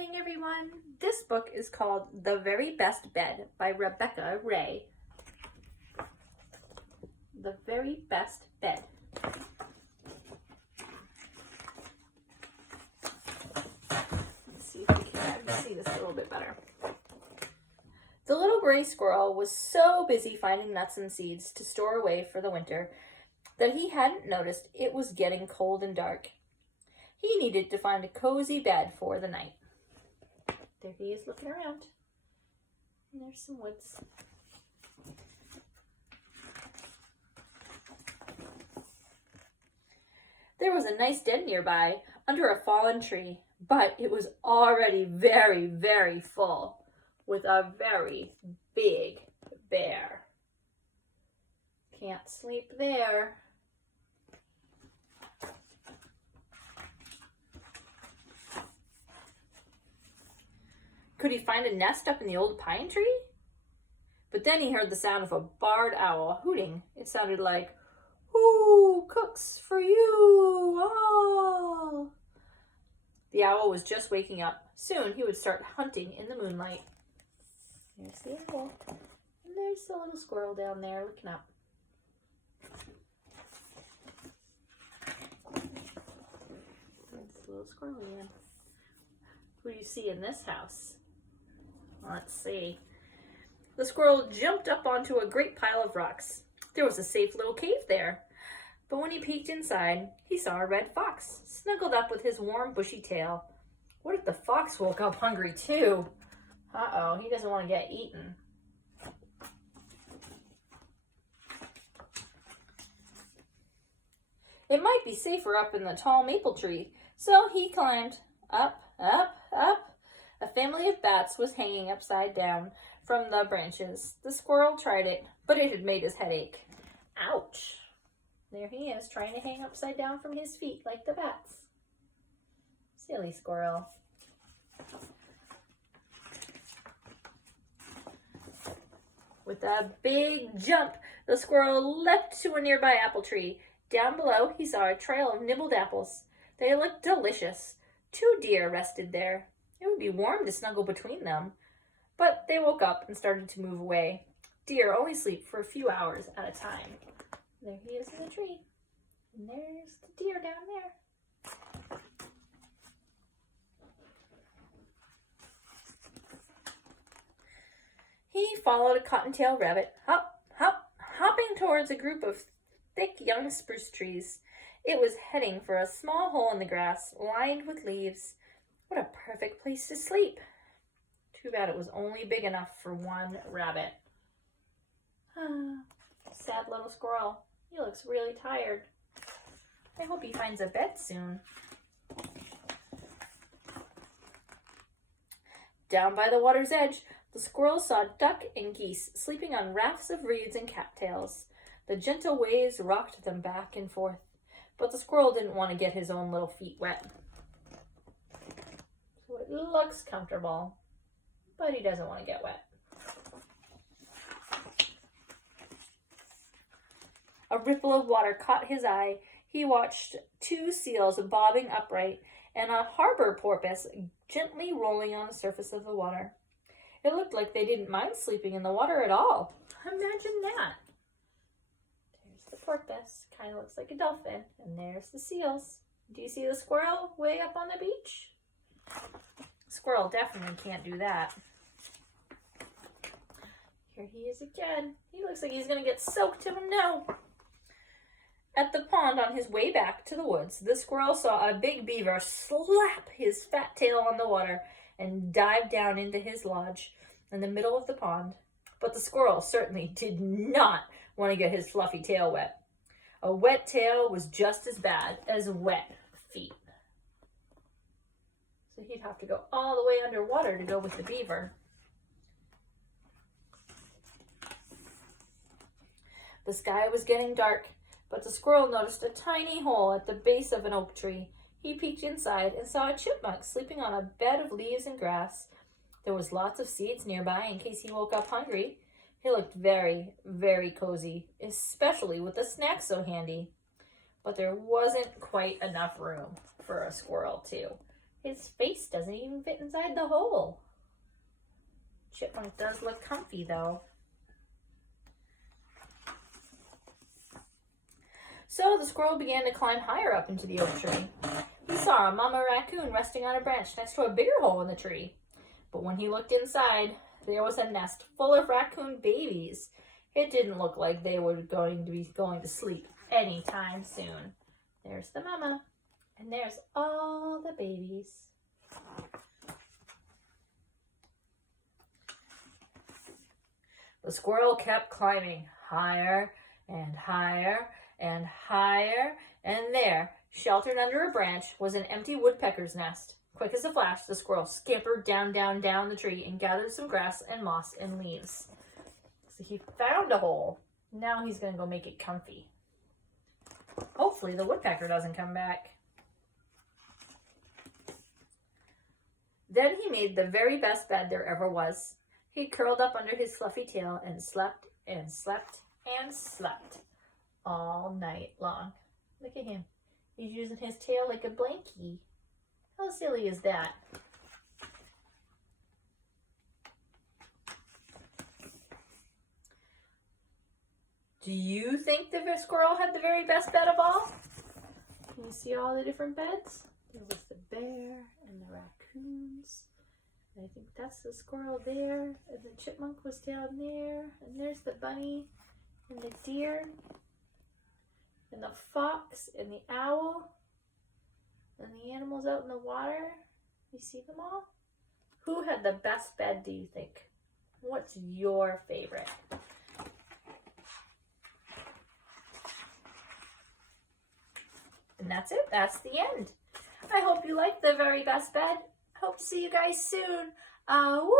morning, everyone. This book is called The Very Best Bed by Rebekah Raye. The Very Best Bed. Let's see if we can see this a little bit better. The little gray squirrel was so busy finding nuts and seeds to store away for the winter that he hadn't noticed it was getting cold and dark. He needed to find a cozy bed for the night. There he is looking around. And there's some woods. There was a nice den nearby under a fallen tree, but it was already very, very full with a very big bear. Can't sleep there. Could he find a nest up in the old pine tree? But then he heard the sound of a barred owl hooting. It sounded like, "Who cooks for you all?" The owl was just waking up. Soon he would start hunting in the moonlight. There's the owl. And there's the little squirrel down there looking up. There's the little squirrel again. Who do you see in this house? Let's see. The squirrel jumped up onto a great pile of rocks. There was a safe little cave there. But when he peeked inside, he saw a red fox, snuggled up with his warm, bushy tail. What if the fox woke up hungry too? Uh-oh, he doesn't want to get eaten. It might be safer up in the tall maple tree, so he climbed up, up, up. A family of bats was hanging upside down from the branches. The squirrel tried it, but it had made his head ache. Ouch! There he is, trying to hang upside down from his feet like the bats. Silly squirrel. With a big jump, the squirrel leapt to a nearby apple tree. Down below, he saw a trail of nibbled apples. They looked delicious. 2 deer rested there. It would be warm to snuggle between them. But they woke up and started to move away. Deer only sleep for a few hours at a time. There he is in the tree. And there's the deer down there. He followed a cottontail rabbit, hop, hop, hopping towards a group of thick young spruce trees. It was heading for a small hole in the grass, lined with leaves. What a perfect place to sleep. Too bad it was only big enough for one rabbit. Sad little squirrel. He looks really tired. I hope he finds a bed soon. Down by the water's edge, the squirrel saw duck and geese sleeping on rafts of reeds and cattails. The gentle waves rocked them back and forth, but the squirrel didn't want to get his own little feet wet. So it looks comfortable, but he doesn't want to get wet. A ripple of water caught his eye. He watched 2 seals bobbing upright and a harbor porpoise gently rolling on the surface of the water. It looked like they didn't mind sleeping in the water at all. Imagine that. There's the porpoise. Kind of looks like a dolphin. And there's the seals. Do you see the squirrel way up on the beach? Squirrel definitely can't do that. Here he is again. He looks like he's going to get soaked to no. At the pond on his way back to the woods, the squirrel saw a big beaver slap his fat tail on the water and dive down into his lodge in the middle of the pond. But the squirrel certainly did not want to get his fluffy tail wet. A wet tail was just as bad as wet feet. So he'd have to go all the way underwater to go with the beaver. The sky was getting dark, but the squirrel noticed a tiny hole at the base of an oak tree. He peeked inside and saw a chipmunk sleeping on a bed of leaves and grass. There was lots of seeds nearby in case he woke up hungry. He looked very, very cozy, especially with the snack so handy. But there wasn't quite enough room for a squirrel, too. His face doesn't even fit inside the hole. Chipmunk does look comfy though. So the squirrel began to climb higher up into the oak tree. He saw a mama raccoon resting on a branch next to a bigger hole in the tree. But when he looked inside, there was a nest full of raccoon babies. It didn't look like they were going to sleep anytime soon. There's the mama, and there's all the babies. The squirrel kept climbing higher and higher and higher, and there, sheltered under a branch, was an empty woodpecker's nest. Quick as a flash, the squirrel scampered down the tree and gathered some grass and moss and leaves. So he found a hole. Now he's going to go make it comfy. Hopefully the woodpecker doesn't come back. Then he made the very best bed there ever was. He curled up under his fluffy tail and slept and slept and slept all night long. Look at him. He's using his tail like a blankie. How silly is that? Do you think the squirrel had the very best bed of all? Can you see all the different beds? There was the bear and the raccoons. I think that's the squirrel there. And the chipmunk was down there. And there's the bunny and the deer. And the fox and the owl. And the animals out in the water. You see them all? Who had the best bed, do you think? What's your favorite? And that's it. That's the end. I hope you liked the very best bed. Hope to see you guys soon. Woo!